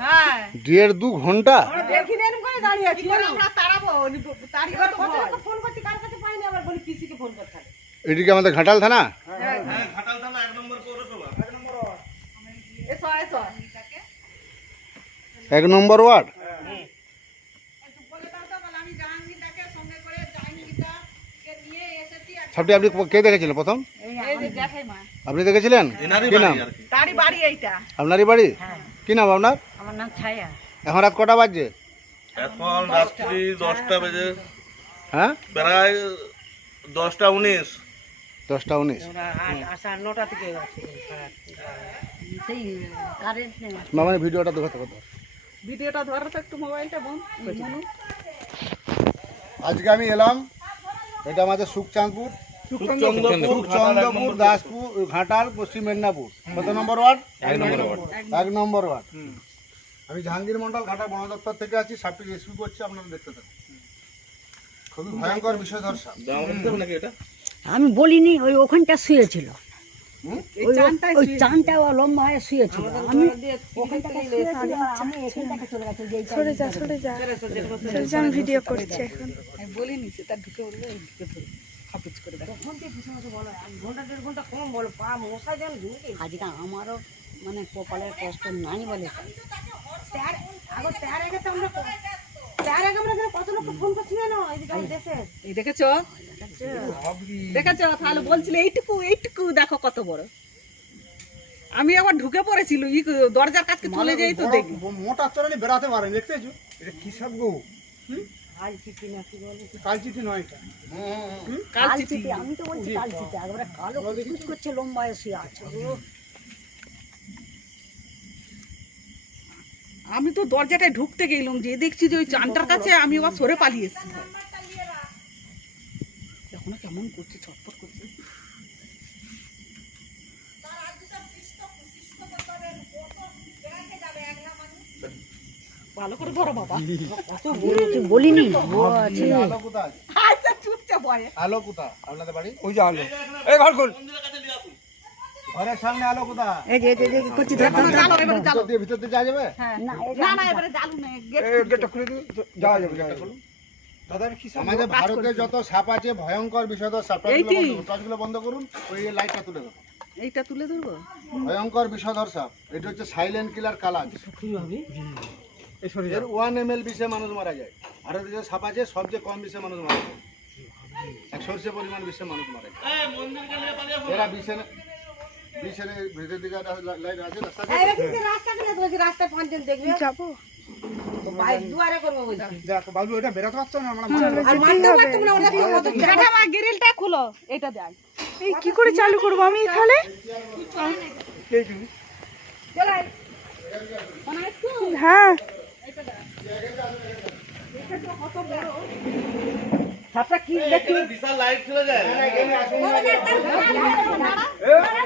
হ্যাঁ। দেড় দু ঘণ্টা? এটি কি আমাদের ঘাটাল থানা? হ্যাঁ এসো এসো। এক নম্বর ওয়ার্ড? একটু বলে দাও তো বলে আমি জাহাঙ্গীরদাকে সঙ্গে করে জাহাঙ্গীরদাকে নিয়ে এসেছি। আর- সবটি আপনি কে দেখেছিলেন প্রথম? এই যে দেখাই মা। আপনি দেখেছিলেন? আপনারই বাড়ি? কি নাম আপনার? আমার নাম ছায়া। এখন রাত কটা বাজে এখন রাত্রি দশটা বেজে হ্যাঁ? প্রায় দশটা উনিশ। দশটা উনিশ। আসার নটা থেকে সেই কারেন্ট নেই। মামানি ভিডিওটা দেখাতে কত ভিডিওটা ধরো তো একটু মোবাইলটা বোন মনু আজকে আমি এলাম এটা আমাদের সুখচাঁদপুর। সুখচন্দ্রপুর দাসপুর ঘাটাল পশ্চিম মেদিনীপুর। কত নম্বর ওয়ার্ড? এক নম্বর ওয়ার্ড। এক নম্বর ওয়ার্ড। আমি জাহাঙ্গীর মন্ডল ঘাটা বন দপ্তর থেকে আছি সাপটি রেস্কিউ করছি আপনারা দেখতে থাকুন। খুবই ভয়ঙ্কর এটা? আমি বলিনি ওই ওখানটা শুয়েছিল? ওই ওই চানটা ও লম্বা হয়ে শুয়েছিল। আমি সরে যা সরে যা। ভিডিও করছি এখন। বলিনি ঢুকে করে দেখো। তখন থেকে পিছনে পিছনে বলো, এক ঘণ্টা দেড় ঘণ্টা কম বলো। পা মশাই দেন আজকে আমারও মানে কপালের কষ্ট নাই বলে। তার আগে তার আগে তো। আমরা তার আগে আমরা এখানে কত লোক ফোন করছি না? দেশে এই দেখেছ? দেখেছ? তাহলে বলছিল এইটুকু এইটুকু দেখো কত বড়। আমি আবার ঢুকে পড়েছিল ই দরজার কাছে তুলে যাই তো দেখি। মোটা চড়ালে বেড়াতে পারেন দেখতেছো? এটা কি সাপ গো? কাল চিঠি না কি বলে কালচিটি নয় এটা। কাল কাল চিঠি চিঠি আমি তো বলছি কাল একবারে কালো কুচকুচ করছে লম্বা এসে আছে। আমি তো দরজাটায় ঢুকতে গেলাম যে দেখছি যে ওই চানটার কাছে আমি আবার সরে পালিয়েছি এসেছি। এখন কেমন করছে ছটফট করছে ভালো করে ধরো বাবা। তুই বলিনি। ও আছে আলো কোথায়? আচ্ছা চুপচাপ ভয়ে আলো কোথায়? আপনাদের বাড়ি? ওই যে আলো। এই ঘর খোল। ঘরের সামনে আলো কোথায়? এই যে এই যে- করছি ধর, ধর, ধর। এবারে জালো দিয়ে ভিতর দিয়ে যাওয়া যাবে? না, না না এবারে জালু নেই গেট গেটটা খুলে দিন যাওয়া যাবে যাওয়া যাবে। দাদা কি সাপ আমাদের ভারতে যত সাপ আছে ভয়ঙ্কর বিষয়ধর সাপ টর্চগুলো বন্ধ করুন ওই লাইটটা তুলে দেবো। এইটা তুলে ধরবো? ভয়ঙ্কর বিষধর সাপ। এটা হচ্ছে সাইলেন্ট কিলার কালাজ। এর ওয়ান এম এল বিষে মানুষ মারা যায়। ভারতে যে সাপ আছে সবচেয়ে কম বিষে মানুষ মারা যায়। এক সরষে পরিমাণ মানুষ মারা যায়। এরা বিষে বিষের এই দিকে লাইট আছে রাস্তা রাস্তা দেখবে যাব। কি করে চালু করব আমি তাহলে কে তুমি চলে আয়। একটু হ্যাঁ। সাপটা কি দেখি বিশাল লাইট চলে যায়।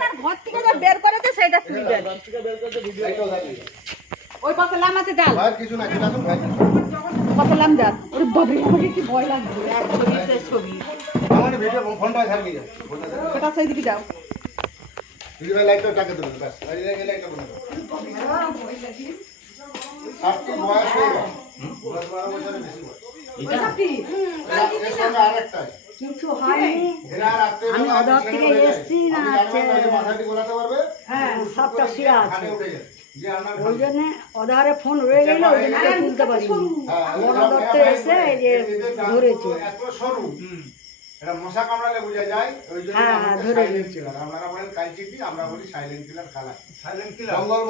তার ঘর থেকে যা বের করেছে সেটা তুলবে ওই পাশে লাম আছে ডাল ভয়ের কিছু না তো না। পাশে লাম ডাল ওরে বাবরে আমাকে কি ভয় লাগছে। ছবি। আমার ভিডিও ফোনটা ছাড়বি যা সেটা সেই দিকে যাও। ভিডিও লাইটটা টাকে আর এই লাইটটা বন্ধ করুন। সাপটি বয়স হয়ে গেল। দশ বারো বছরের বেশি বয়স। আমি অদার থেকে এসছি না আছে। হ্যাঁ সাপটা উঠে আছে। ওই জন্য অধারে ফোন রয়ে গেল ওই জন্য তুলতে হ্যাঁ, বন এরা- এসে যে ধরেছে। এত সরু। মশা কামড়ালে বোঝা যায়। ওই জন্য হ্যাঁ, silent নিয়েছে। killer। আপনারা বলেন কালচিটি আমরা বলি সাইলেন্ট কিলার কালা সাইলেন্ট কি জঙ্গল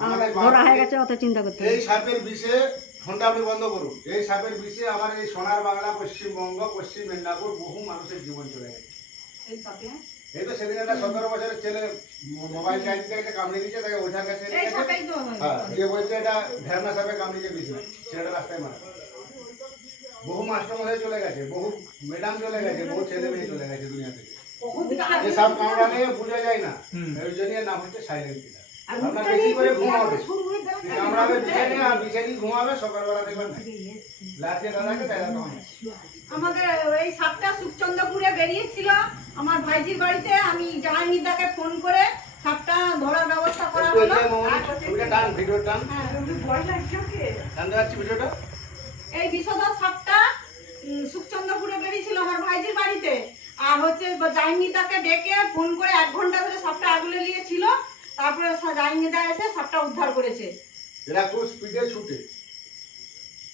মহল এখন ডোবরা খবর চিনি। আমাদের ধরা হয়ে গেছে অত চিন্তা করতে এই সাপের বিষে ফোনটা বন্ধ করুন। এই সাপের বিষে আমার এই সোনার বাংলা পশ্চিমবঙ্গ পশ্চিম মেদিনীপুর বহু মানুষের জীবন চলে গেছে। এই তো সেদিন একটা সতেরো বছরের ছেলে মোবাইল চাইতে চাইতে কামড়ে দিয়েছে তাকে ওঝার কাছে হ্যাঁ। যে বলছে এটা ভেড়না সাপে কামড়িয়ে বিষে। ছেলেটা রাস্তায় মারা বহু মাস্টার মশাই চলে গেছে বহু ম্যাডাম চলে গেছে বহু ছেলে মেয়ে চলে গেছে দুনিয়া থেকে। সাপ কামড়ালে বোঝা যায় না। ওই জন্য নাম হচ্ছে সাইলেন্ট কিলার। আমাদের সাতটা সুখচন্দ্রপুরে বেরিয়েছিল আমার ভাইজির বাড়িতে। আমি জাহাঙ্গীরদাকে ফোন করে সাপটা ধরার ব্যবস্থা করা হলো। হ্যাঁ, ভিডিওটা? এই বিষধর সাপটা সুখচন্দ্রপুরে বেরিয়েছিল আমার ভাইজির বাড়িতে। আর হচ্ছে জাইনিদাকে ডেকে ফোন করে এক ঘণ্টা ধরে সাপটা আগলে নিয়েছিল। তারপরে জাইনিদা এসে সাপটা উদ্ধার করেছে। এরা খুব স্পিডে ছুটে।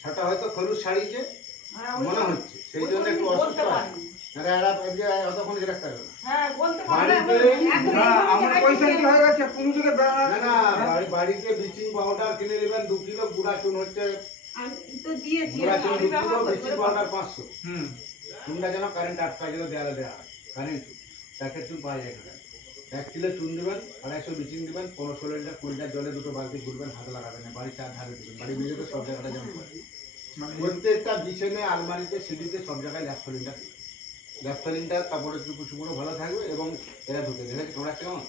ছাটা হয়তো খরুচ ছাড়িয়েছে মনে হচ্ছে। সেই জন্য একটু অসুস্থ এরা অতক্ষণ না। হ্যাঁ বাড়িতে না আমার পয়সা কি হয়ে গেছে কোনো দিকে বেড়া না না বাড়ি- বাড়িতে ব্লিচিং পাউডার কিনে নেবেন দু কিলো গুঁড়া চুন হচ্ছে। আমি দিয়েছি গুঁড়া চুন দু কিলো ব্লিচিং পাউডার পাঁচশো। চুনটা যেন কারেন্ট দেওয়ালে দেওয়া হয়। কারেন্ট প্যাকেট চুন পাওয়া যায় এখানে। এক কিলো চুন দেবেন আড়াইশো ব্লিচিং দেবেন পনেরো ষোলো লিটার কুড়ি লিটার জলে দুটো বালতি ঘুরবেন হাতে লাগাবেন না বাড়ি চার ধারে দেবেন বাড়ি বিজেতে সব জায়গাটা যেমন। মানে প্রত্যেকটা বিছানে আলমারিতে সিঁড়িতে সব জায়গায় ল্যাপথলিনটা ল্যাপথলিনটা কাপড়ের চুপু চুপুরও ভালো থাকবে এবং এরা ঢুকে দেখেছি তোমরা কেমন?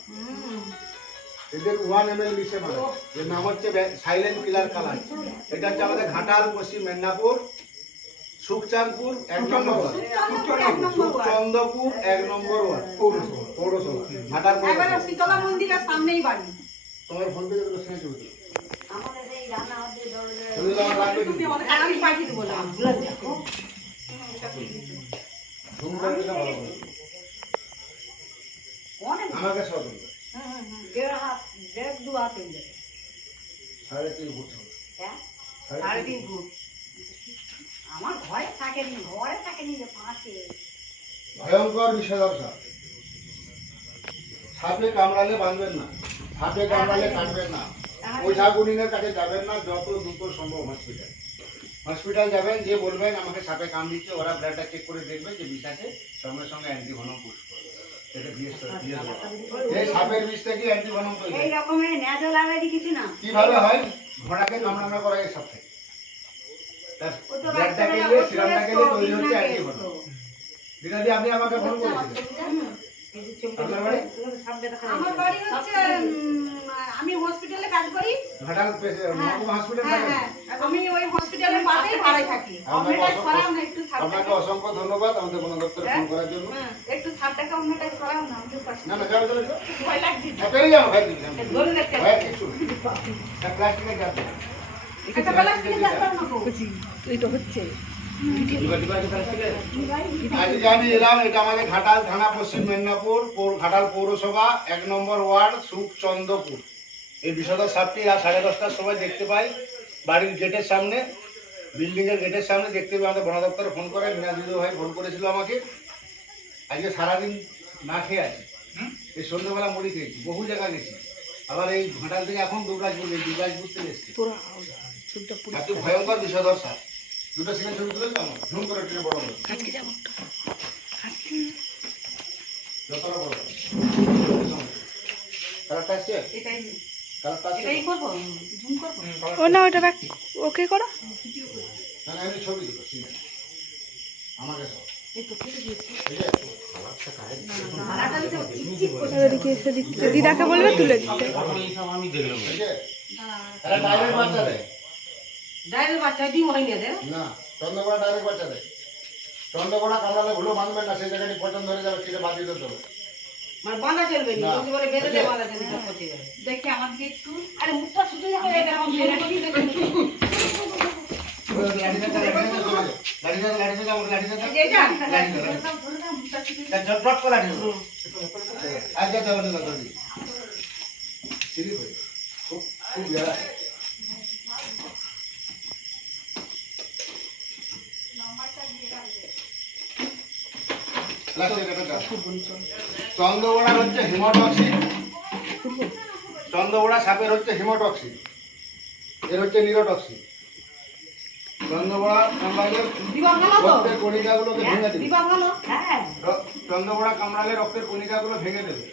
এদের ওয়ান এম এল মিশে মানে এর নাম হচ্ছে সাইলেন্ট কিলার কালার এটা হচ্ছে আমাদের ঘাটাল পশ্চিম মেদিনীপুর। সুখচাঁদপুর এক নম্বর সুখচন্দ্রপুর এক নম্বর ওয়ার্ড। পৌরসভা। একবারে শীতলা মন্দিরের সামনেই বাড়ি। তোমার ফোন পে যেগুলো শুনে চলছে আমাদের এই রান্না হচ্ছে দরজা সেগুলো আমার লাগবে তুমি কি? আমাকে। সব দেড় হাত দেড় দু হাত সাড়ে তিন ফুট। হ্যাঁ? সাড়ে তিন ফুট। আমার ঘরে থাকেনি ঘরে থাকেনি যে পাঁচে ভয়ঙ্কর বিষধর সাপ সাপে কামড়ালে বাঁধবেন না সাপে কামড়ালে কাটবেন না। কাছে যাবেন না যত দ্রুত সম্ভব হসপিটাল হসপিটাল যাবেন যে বলবেন আমাকে সাপে কামড়িচ্ছে ওরা ব্লাডটা চেক করে দেখবেন যে বিষ আছে সঙ্গে সঙ্গে অ্যান্টিভনম পুশ করবে। এই সাপের বিষ থেকে অ্যান্টিভনম তৈরি এই রকমের ন্যাজো লাগাই কিছু না। কীভাবে হয়? ঘোড়াকে কামড়ানো করা এই সাপ থেকে তার ও তো ব্লাডটা রাত্রেবেলা গেলে ওষুধ সিরামটা এসতো, গেলে তৈরি হচ্ছে বিছনাতে দিদাদি আপনি আমাকে ফোন করেছিলেন আমার বাড়ি হচ্ছে আমি হসপিটালে কাজ করি। ঘাটাল হসপিটাল হ্যাঁ? হ্যাঁ আমি ওই হসপিটালের পাশেই ভাড়ায় থাকি। আপনাকে অসংখ্য- একটু আপনাকে অসংখ্য ধন্যবাদ আমাদের বন দপ্তরে ফোন করার জন্য। হ্যাঁ, একটু সাপটাকে অন্যটায় সরাও না আমাদের না না যাও যাও ভয় লাগছে। হ্যাঁ, পেরিয়ে যাও ভাই ধরে রাখতে ভয়ের কিচ্ছু নেই। হ্যাঁ, প্লাস্টিকের গাছ। হচ্ছে। এলাম এটা আমাদের ঘাটাল থানা পশ্চিম মেদিনীপুর ঘাটাল পৌরসভা এক নম্বর ওয়ার্ড সুখচন্দ্রপুর। এই বিষধর সাপটি আর সাড়ে দশটার সময় দেখতে পাই। বাড়ির গেটের সামনে বিল্ডিং এর গেটের সামনে দেখতে পাই। আমাদের বন দপ্তরে ফোন করে মিনা ভাই ফোন করেছিল আমাকে। আজকে সারাদিন না খেয়ে আছি। এই সন্ধ্যেবেলা মুড়ি খেয়েছি বহু জায়গায় গেছি। আবার এই ঘাটাল থেকে এখন দুর্গাজপুর এই দুর্গাজপুর থেকে এসছি। তোরা চুলটা পুরো এত ভয়ঙ্কর বিষধর সাপ দুটো সিনে ছবি তুলে আমার ঝুম করে টেনে বড় বড় আজকে যাব যতটা বড় কালারটা আসছে? এটাই কালারটা আসছে এটাই করব? জুম করব? ও না ওটা ব্যাক ওকে করো। না, এমনি ছবি দিতে দিদাকে বলবে তুলে দিতে। ডাইরেক্ট বাচ্চা দেয় ডাইরেক্ট বাচ্চা ডিম না চন্দ্রকোড়া ডাইরেক্ট বাচ্চা দেয়। চন্দ্রকোড়া কামড়ালে ভুলো বাঁধবেন না সেই জায়গাটি পচন ধরে যাবে কেটে বাঁধিয়ে দিতে হবে। মানে বাঁধা চলবে না না। বলতে বেঁধে দিয়ে বাঁধা চলবে দেখি আমার দিকে একটু। আরে মুখটা শুকিয়ে যাবে এটা এখন বের করি দেখুন লাঠি দে, লাঠি দে, আমাকে লাঠি দে, লাঠি দে। এই যে এটা লাঠি দে, তা ঝটপট করে লাঠি দে। আচ্ছা, যাও, যাও, যাও, যাও। সিঁড়ি হয়ে যাবে। খুব খুব চন্দ্রবড়া হচ্ছে হিমোটক্সিন। চন্দ্রবড়া সাপের হচ্ছে হিমোটক্সিন। এর হচ্ছে নিরোটক্সিন। চন্দ্রবড়া কামড়ালে দিবা ভালো তো? রক্তের কণিকাগুলোকে ভেঙে দেবে। দিবা ভালো হ্যাঁ। কামড়ালে রক্তের কণিকাগুলো ভেঙে দেবে।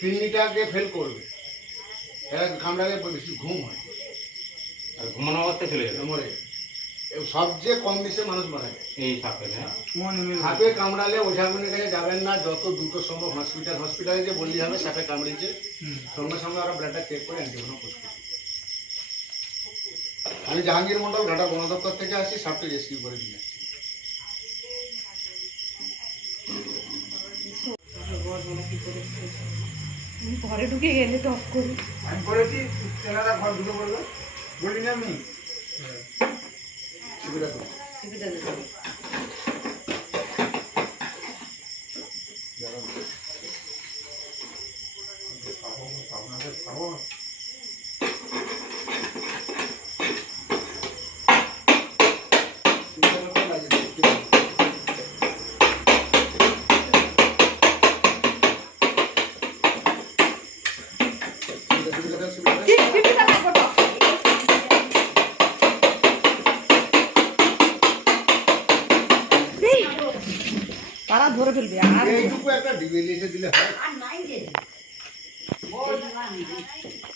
কিডনিটাকে ফেল করবে। এরা কামড়ালে বেশি ঘুম হয়। ঘুমানো অবস্থায় চলে যাবে? মরে যাবে। সবচেয়ে কম বিষে মানুষ মারা যায় এই হ্যাঁ? সাপে কামড়ালে ওঝাগুনের কাছে যাবেন না যত দ্রুত সম্ভব হসপিটাল হসপিটালে যে বললি হবে সাপে কামড়িয়েছে সঙ্গে সঙ্গে ওরা ব্লাডটা চেক করে আমি জাহাঙ্গীর মন্ডল ঘাটা বন দপ্তর থেকে আসি সাপটা রেস্কিউ করে দিয়ে যাচ্ছি ঘরে ঢুকে গেলে টপ করি আমি তেনারা ঘর ঢুকে পড়বে বলিনি আমি? সুবিধা তো আপনাদের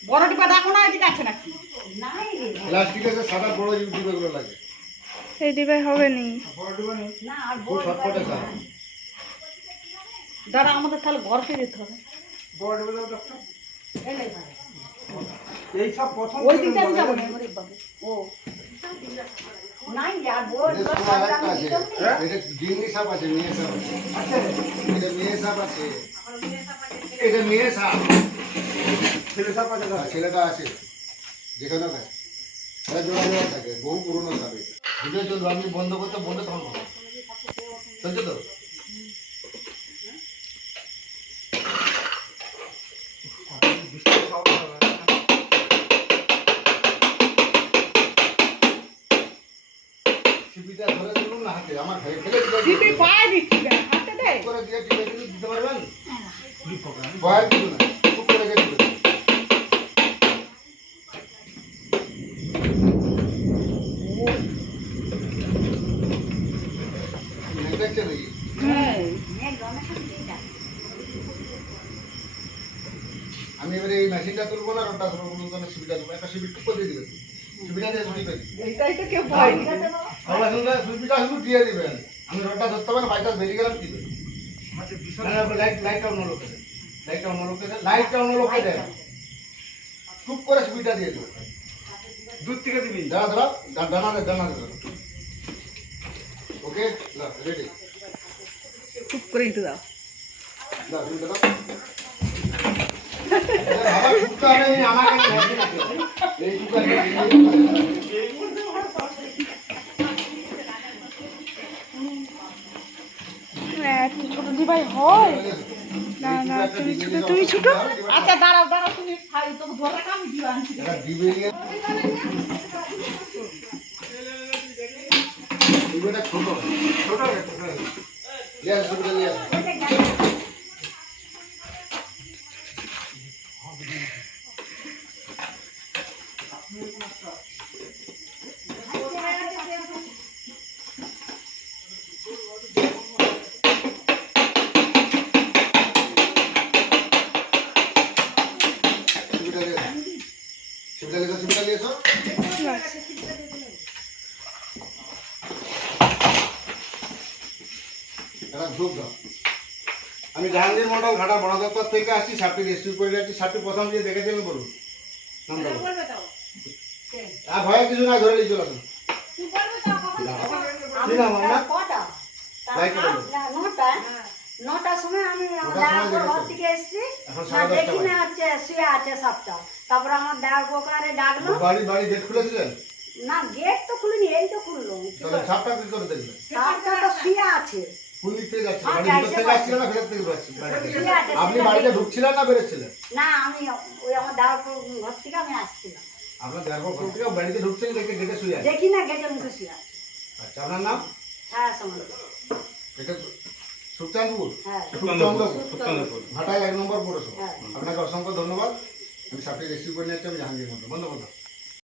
বড় টিপা দেখো না এদিকে আছে নাকি? প্লাস্টিকের যে সাদা বড় ডিবেগুলো লাগে। এই দিবে হবে নি। দাদা আমাদের তাহলে ঘর ফিরে যেতে হবে। বড় ডেবে দাও একটা। এই সব প্রথম ওই দিকটা আমি যাব না ও। নাই দিতাম নি। এটা জিংনি সাপ আছে মেয়ে সাপ আছে। এটা মেয়ে সাপ আছে। এটা মেয়ে সাপ। ছেলেটা আছে। যেখানে আছে এরা জোড়া জোড়া থাকে। বহু পুরনো এটা ভিডিও চলবে আপনি বন্ধ করতে বললে তখন চলছে তো? ছিপিটা ধরে তুলুন না হাতে। আমার ফেলে ফেলে পায়ে দিচ্ছি হাতে দে। করে দিয়ে দিতে পারবেন? ভয় কিছু না খুব করে গেছে দেখছে নাকি হ্যাঁ মেঘ অনেকক্ষণ দিয়ে যায়। আমি এবারে না রোডটা তুলবো নতুন সুবিধা দেবো একটা সুবিধা টুকু দিবেন। সুবিধা দিয়ে সুবিধা এইটাই তো কেউ ভয় নেই। আমরা শুনলে সুবিধা শুধু দিয়ে দিবেন। আমি রোডটা ধরতে পারেন বেরিয়ে গেলাম লাইট লাইটটা অন্য লোকে দেন। লাইটটা অন্য লোকে দেন। লাইটটা অন্য লোকে দেন। টুক করে সুবিধা দিয়ে দেবেন। দূর থেকে দিবি। দাঁড়া দাঁড়া ডানা দে ডানা দে ওকে রেডি। চুপ করে দাও দাও দাও বাবা টুকটা আমি আমাকে মেশিন আছে এই টুকটা এত ছোট দিবাই হয়। না না, তুমি ছোট তুমি ছোট। আচ্ছা দাঁড়াও দাঁড়াও তুমি খাই তোকে ধরে রাখো আমি আনছি দিবে নিয়ে দিবেটা ছোট ছোট আমি জাহাঙ্গীর মন্ডল ঘাটা বন দপ্তর থেকে আসছি সাপটি রেস্কিউ করে যাচ্ছি সাপটি প্রথম যে দেখেছেন বলুন। বলুন। আর ভয় কিছু না ধরে নিয়ে চলে আসুন নটা। নটার সময় আমি ঘর থেকে এসেছি। দেখি না হচ্ছে শুয়ে আছে সাপটা তারপর আমার দেওয়ার ডাকলো। বাড়ি বাড়ি গেট খুলেছিলেন? না গেট তো খুলিনি এই তো খুললো? সাপটা কি করে দেখলেন? সাপটা তো শুয়ে আছে। কোন দিক থেকে যাচ্ছিল। হ্যাঁ, ভিতর থেকে পারছি। না ভেতর থেকে আসছিল আপনি বাড়িতে ঢুকছিলেন না বেরোচ্ছিলেন? না আমি ওই আমার দেওয়ার ঘর থেকে আমি আসছিলাম। আপনার দেখো ঘর থেকে বাড়িতে ঢুকছিলেন দেখে গেটে শুয়ে আছে। দেখি না গেটের মুখে শুয়ে আচ্ছা আপনার নাম? ছায়া সময় এটা সুচান্দপুর হ্যাঁ। ভাটায় এক নম্বর হ্যাঁ। আপনাকে অসংখ্য ধন্যবাদ। আমি সাপটি রেসিভ করে নিচ্ছি আমি জাহাঙ্গীর মন্ডল। বন্ধ বন্ধ